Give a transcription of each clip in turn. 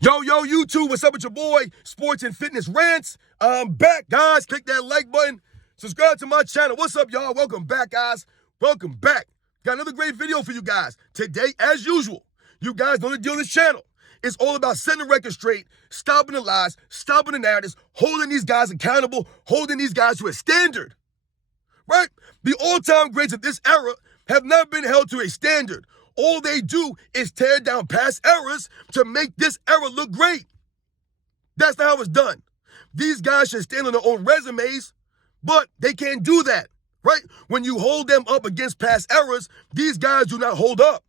Yo, YouTube, what's up with your boy? Sports and Fitness Rants. I'm back, guys. Click that like button. Subscribe to my channel. What's up, y'all? Welcome back, guys. Welcome back. Got another great video for you guys. Today, as usual, you guys know the deal on this channel. It's all about setting the record straight, stopping the lies, stopping the narratives, holding these guys accountable, holding these guys to a standard. Right? The all-time greats of this era have not been held to a standard. All they do is tear down past eras to make this era look great. That's not how it's done. These guys should stand on their own resumes, but they can't do that, right? When you hold them up against past eras, these guys do not hold up.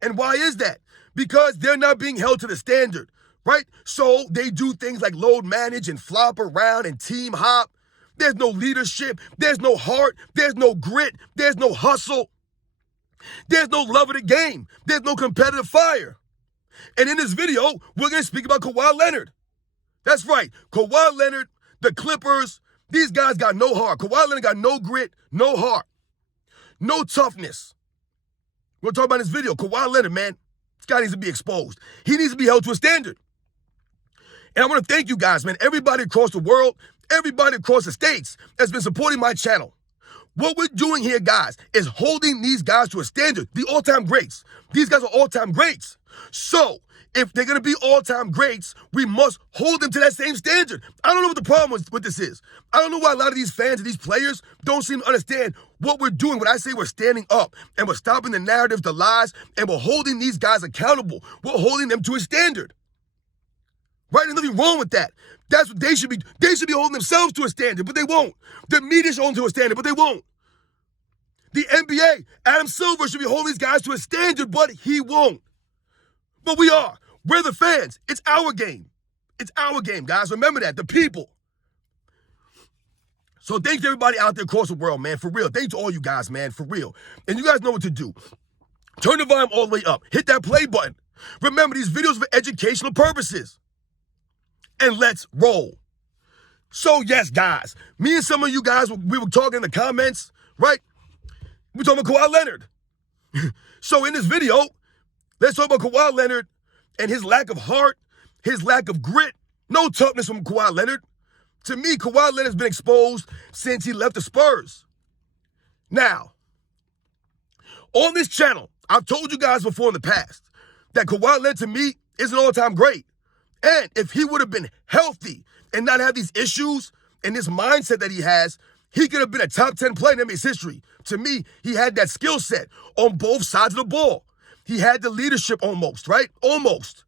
And why is that? Because they're not being held to the standard, right? So they do things like load manage and flop around and team hop. There's no leadership. There's no heart. There's no grit. There's no hustle. There's no love of the game. There's no competitive fire. And in this video, we're going to speak about Kawhi Leonard. That's right. Kawhi Leonard, the Clippers, these guys got no heart. Kawhi Leonard got no grit, no heart, no toughness. We're talking about this video. Kawhi Leonard, man, this guy needs to be exposed. He needs to be held to a standard. And I want to thank you guys, man. Everybody across the world, everybody across the states that's been supporting my channel. What we're doing here, guys, is holding these guys to a standard. The all-time greats. These guys are all-time greats. So, if they're going to be all-time greats, we must hold them to that same standard. I don't know what the problem with this is. I don't know why a lot of these fans and these players don't seem to understand what we're doing when I say we're standing up and we're stopping the narratives, the lies, and we're holding these guys accountable. We're holding them to a standard. Right? There's nothing wrong with that. That's what they should be. They should be holding themselves to a standard, but they won't. The media should hold them to a standard, but they won't. The NBA, Adam Silver should be holding these guys to a standard, but he won't. But we are. We're the fans. It's our game. It's our game, guys. Remember that. The people. So thanks to everybody out there across the world, man. For real. Thanks to all you guys, man. For real. And you guys know what to do. Turn the volume all the way up. Hit that play button. Remember, these videos are for educational purposes. And let's roll. So, yes, guys. Me and some of you guys, we were talking in the comments, right? We're talking about Kawhi Leonard. So, in this video, let's talk about Kawhi Leonard and his lack of heart, his lack of grit. No toughness from Kawhi Leonard. To me, Kawhi Leonard's been exposed since he left the Spurs. Now, on this channel, I've told you guys before in the past that Kawhi Leonard, to me, is an all-time great. And if he would have been healthy and not have these issues and this mindset that he has, he could have been a top 10 player in NBA's history. To me, he had that skill set on both sides of the ball. He had the leadership almost, right? Almost.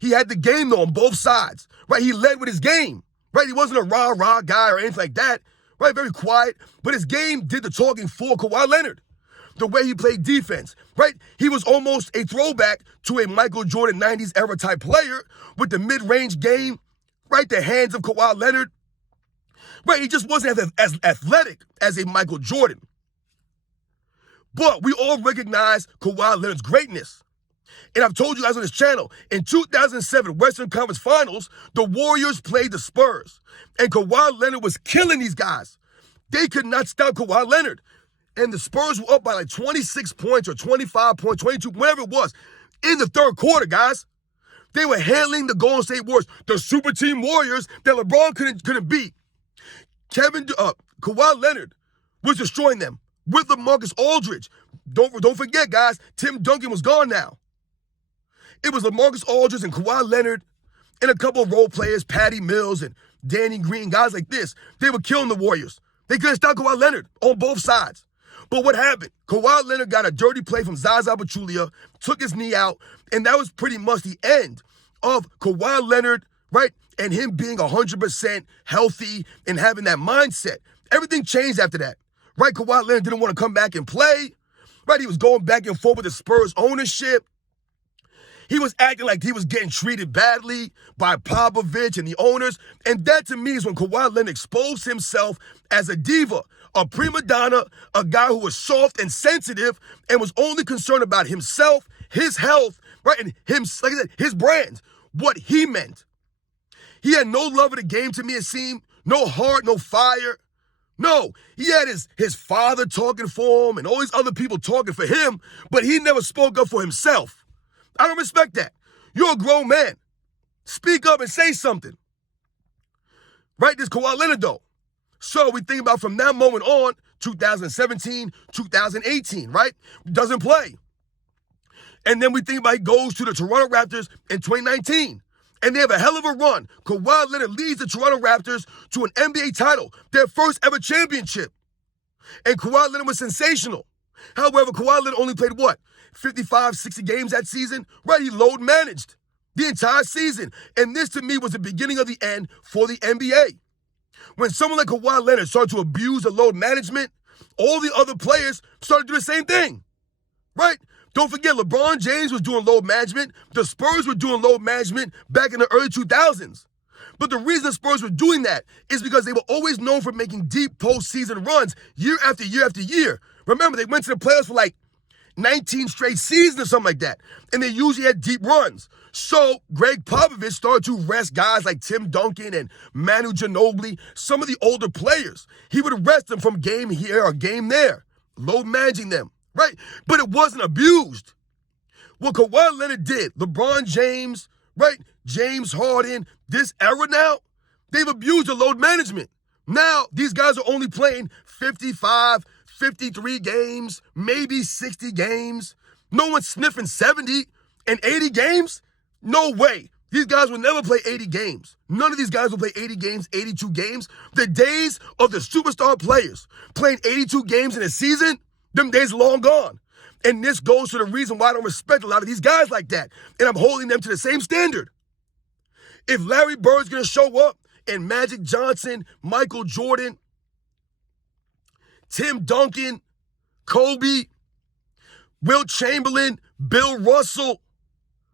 He had the game, though, on both sides, right? He led with his game, right? He wasn't a rah-rah guy or anything like that, right? Very quiet. But his game did the talking for Kawhi Leonard. The way he played defense, right? He was almost a throwback to a Michael Jordan 90s era type player with the mid-range game, right? The hands of Kawhi Leonard, right? He just wasn't as athletic as a Michael Jordan. But we all recognize Kawhi Leonard's greatness. And I've told you guys on this channel, in 2007 Western Conference Finals, the Warriors played the Spurs. And Kawhi Leonard was killing these guys. They could not stop Kawhi Leonard. And the Spurs were up by like 26 points or 25 points, 22, whatever it was, in the third quarter, guys. They were handling the Golden State Warriors, the super team Warriors that LeBron couldn't beat. Kawhi Leonard was destroying them with LaMarcus Aldridge. Don't forget, guys, Tim Duncan was gone now. It was LaMarcus Aldridge and Kawhi Leonard and a couple of role players, Patty Mills and Danny Green, guys like this. They were killing the Warriors. They couldn't stop Kawhi Leonard on both sides. But what happened? Kawhi Leonard got a dirty play from Zaza Pachulia, took his knee out, and that was pretty much the end of Kawhi Leonard, right? And him being 100% healthy and having that mindset. Everything changed after that, right? Kawhi Leonard didn't want to come back and play, right? He was going back and forth with the Spurs ownership. He was acting like he was getting treated badly by Popovich and the owners. And that, to me, is when Kawhi Leonard exposed himself as a diva, a prima donna, a guy who was soft and sensitive and was only concerned about himself, his health, right? And him, like I said, his brand, what he meant. He had no love of the game, to me, it seemed. No heart, no fire. No, he had his father talking for him and all these other people talking for him, but he never spoke up for himself. I don't respect that. You're a grown man. Speak up and say something. Right? This Kawhi Leonard, though. So we think about from that moment on, 2017, 2018, right? Doesn't play. And then we think about he goes to the Toronto Raptors in 2019. And they have a hell of a run. Kawhi Leonard leads the Toronto Raptors to an NBA title, their first ever championship. And Kawhi Leonard was sensational. However, Kawhi Leonard only played what? 55, 60 games that season? Right, he load managed the entire season. And this to me was the beginning of the end for the NBA. When someone like Kawhi Leonard started to abuse the load management, all the other players started to do the same thing. Right? Don't forget, LeBron James was doing load management. The Spurs were doing load management back in the early 2000s. But the reason the Spurs were doing that is because they were always known for making deep postseason runs year after year after year. Remember, they went to the playoffs for like 19 straight seasons or something like that. And they usually had deep runs. So Greg Popovich started to rest guys like Tim Duncan and Manu Ginobili, some of the older players. He would rest them from game here or game there, load managing them, right? But it wasn't abused. What Kawhi Leonard did, LeBron James, right? James Harden, this era now, they've abused the load management. Now, these guys are only playing 55, 53 games, maybe 60 games. No one's sniffing 70 and 80 games. No way. These guys will never play 80 games. None of these guys will play 80 games, 82 games. The days of the superstar players playing 82 games in a season, them days are long gone. And this goes to the reason why I don't respect a lot of these guys like that. And I'm holding them to the same standard. If Larry Bird's going to show up and Magic Johnson, Michael Jordan, Tim Duncan, Kobe, Wilt Chamberlain, Bill Russell,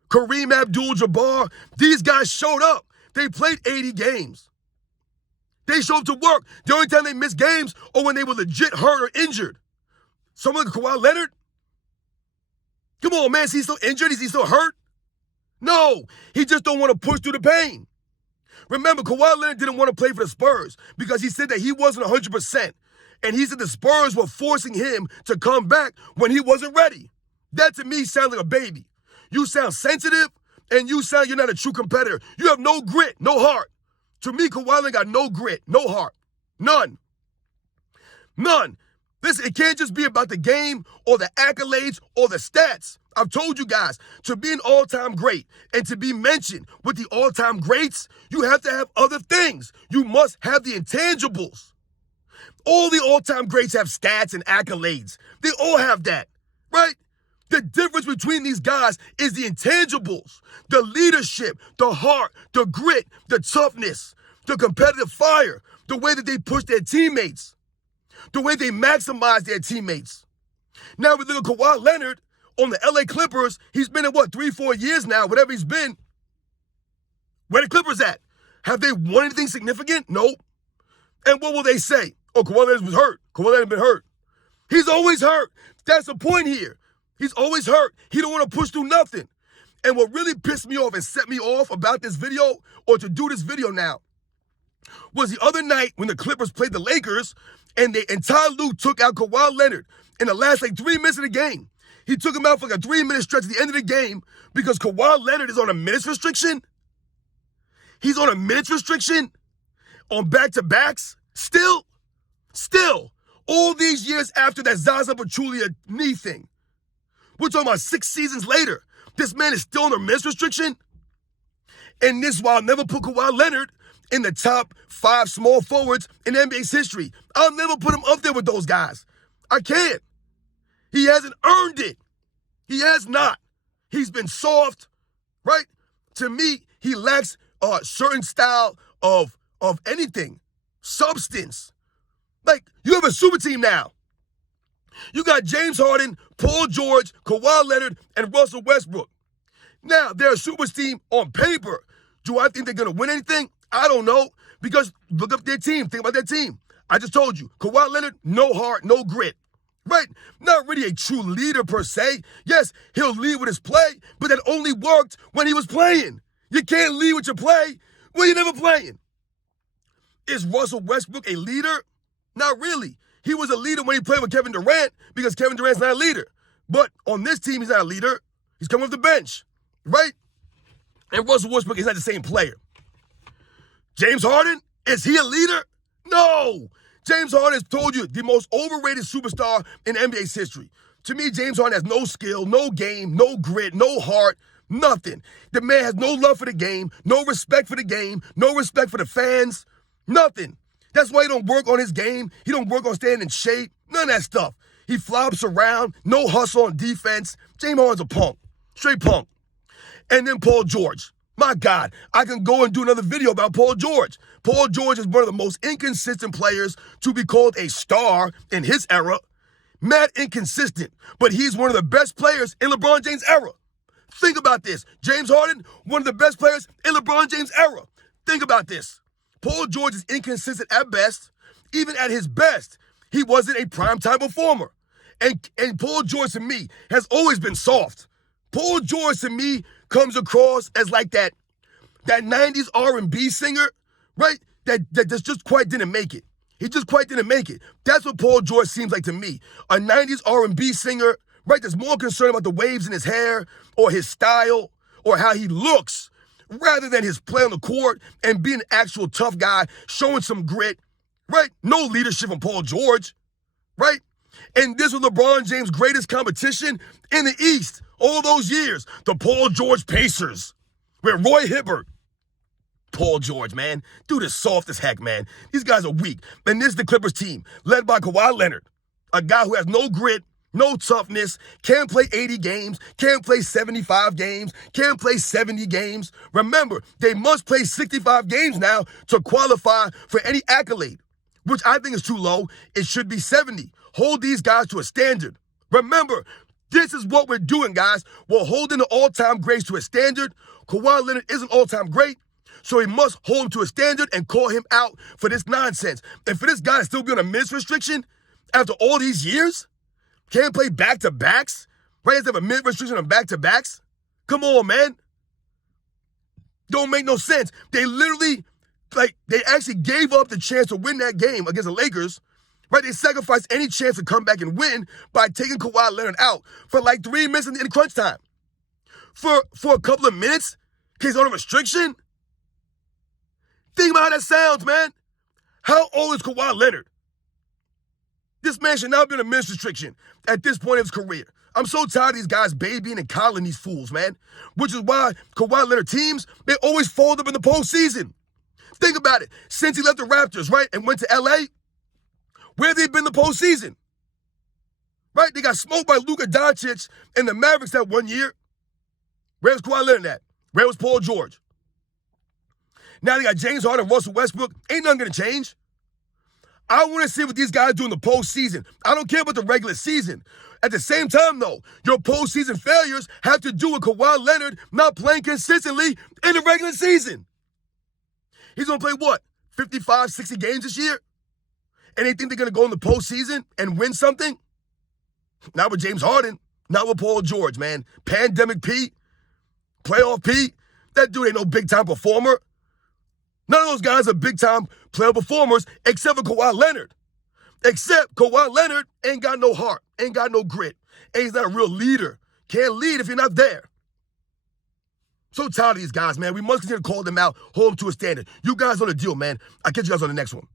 Kareem Abdul-Jabbar, these guys showed up. They played 80 games. They showed up to work. The only time they missed games or when they were legit hurt or injured. Someone like Kawhi Leonard? Come on, man. Is he still injured? Is he still hurt? No. He just don't want to push through the pain. Remember, Kawhi Leonard didn't want to play for the Spurs because he said that he wasn't 100%. And he said the Spurs were forcing him to come back when he wasn't ready. That to me sounds like a baby. You sound sensitive, and you sound you're not a true competitor. You have no grit, no heart. To me, Kawhi Leonard got no grit, no heart. None. None. Listen, it can't just be about the game or the accolades or the stats. I've told you guys, to be an all-time great and to be mentioned with the all-time greats, you have to have other things. You must have the intangibles. All the all-time greats have stats and accolades. They all have that, right? The difference between these guys is the intangibles, the leadership, the heart, the grit, the toughness, the competitive fire, the way that they push their teammates, the way they maximize their teammates. Now we look at Kawhi Leonard on the LA Clippers. He's been in 3-4 years now, whatever he's been. Where the Clippers at? Have they won anything significant? Nope. And what will they say? Oh, Kawhi Leonard was hurt. Kawhi Leonard been hurt. He's always hurt. That's the point here. He's always hurt. He don't want to push through nothing. And what really pissed me off and set me off about this video, or to do this video now, was the other night when the Clippers played the Lakers and Ty Lue took out Kawhi Leonard in the last 3 minutes of the game. He took him out for a 3-minute stretch at the end of the game because Kawhi Leonard is on a minutes restriction. He's on a minutes restriction on back-to-backs. Still, all these years after that Zaza Pachulia knee thing. We're talking about 6 seasons later. This man is still on a minutes restriction. And this is why I'll never put Kawhi Leonard in the top 5 small forwards in NBA's history. I'll never put him up there with those guys. I can't. He hasn't earned it. He has not. He's been soft, right? To me, he lacks a certain style of anything, substance. Like, you have a super team now. You got James Harden, Paul George, Kawhi Leonard, and Russell Westbrook. Now, they're a super team on paper. Do I think they're going to win anything? I don't know, because look up their team. Think about their team. I just told you, Kawhi Leonard, no heart, no grit. Right? Not really a true leader per se. Yes, he'll lead with his play, but that only worked when he was playing. You can't lead with your play when you're never playing. Is Russell Westbrook a leader? Not really. He was a leader when he played with Kevin Durant because Kevin Durant's not a leader. But on this team, he's not a leader. He's coming off the bench, right? And Russell Westbrook is not the same player. James Harden, is he a leader? No. James Harden has told you the most overrated superstar in NBA's history. To me, James Harden has no skill, no game, no grit, no heart, nothing. The man has no love for the game, no respect for the game, no respect for the fans, nothing. That's why he don't work on his game. He don't work on staying in shape, none of that stuff. He flops around, no hustle on defense. James Harden's a punk, straight punk. And then Paul George. My God, I can go and do another video about Paul George. Paul George is one of the most inconsistent players to be called a star in his era. Mad inconsistent, but he's one of the best players in LeBron James' era. Think about this. James Harden, one of the best players in LeBron James' era. Think about this. Paul George is inconsistent at best. Even at his best, he wasn't a primetime performer. And Paul George, to me, has always been soft. Paul George, to me, comes across as like that 90s R&B singer, right? That just quite didn't make it. He just quite didn't make it. That's what Paul George seems like to me. A 90s R&B singer, right, that's more concerned about the waves in his hair or his style or how he looks rather than his play on the court and being an actual tough guy, showing some grit, right? No leadership from Paul George, right? And this was LeBron James' greatest competition in the East all those years. The Paul George Pacers with Roy Hibbert. Paul George, man. Dude is soft as heck, man. These guys are weak. And this is the Clippers team, led by Kawhi Leonard, a guy who has no grit, no toughness, can't play 80 games, can't play 75 games, can't play 70 games. Remember, they must play 65 games now to qualify for any accolade, which I think is too low. It should be 70. Hold these guys to a standard. Remember, this is what we're doing, guys. We're holding the all-time greats to a standard. Kawhi Leonard is an all-time great, so he must hold him to a standard and call him out for this nonsense. And for this guy to still be on a minutes restriction after all these years, can't play back-to-backs, right? He has to have a minute restriction on back-to-backs. Come on, man. Don't make no sense. They literally, they actually gave up the chance to win that game against the Lakers, right? They sacrificed any chance to come back and win by taking Kawhi Leonard out for 3 minutes in crunch time. For a couple of minutes, because on a restriction. Think about how that sounds, man. How old is Kawhi Leonard? This man should not be on a minutes restriction at this point of his career. I'm so tired of these guys babying and coddling these fools, man. Which is why Kawhi Leonard teams, they always fold up in the postseason. Think about it. Since he left the Raptors, right, and went to LA, where have they been in the postseason? Right? They got smoked by Luka Doncic and the Mavericks that 1 year. Where was Kawhi Leonard at? Where was Paul George? Now they got James Harden and Russell Westbrook. Ain't nothing going to change. I want to see what these guys do in the postseason. I don't care about the regular season. At the same time, though, your postseason failures have to do with Kawhi Leonard not playing consistently in the regular season. He's going to play what? 55, 60 games this year? And they think they're going to go in the postseason and win something? Not with James Harden. Not with Paul George, man. Pandemic Pete. Playoff Pete. That dude ain't no big-time performer. None of those guys are big-time player performers except for Kawhi Leonard. Except Kawhi Leonard ain't got no heart, ain't got no grit, and he's not a real leader. Can't lead if you're not there. So tired of these guys, man. We must continue to call them out, hold them to a standard. You guys on the deal, man. I'll catch you guys on the next one.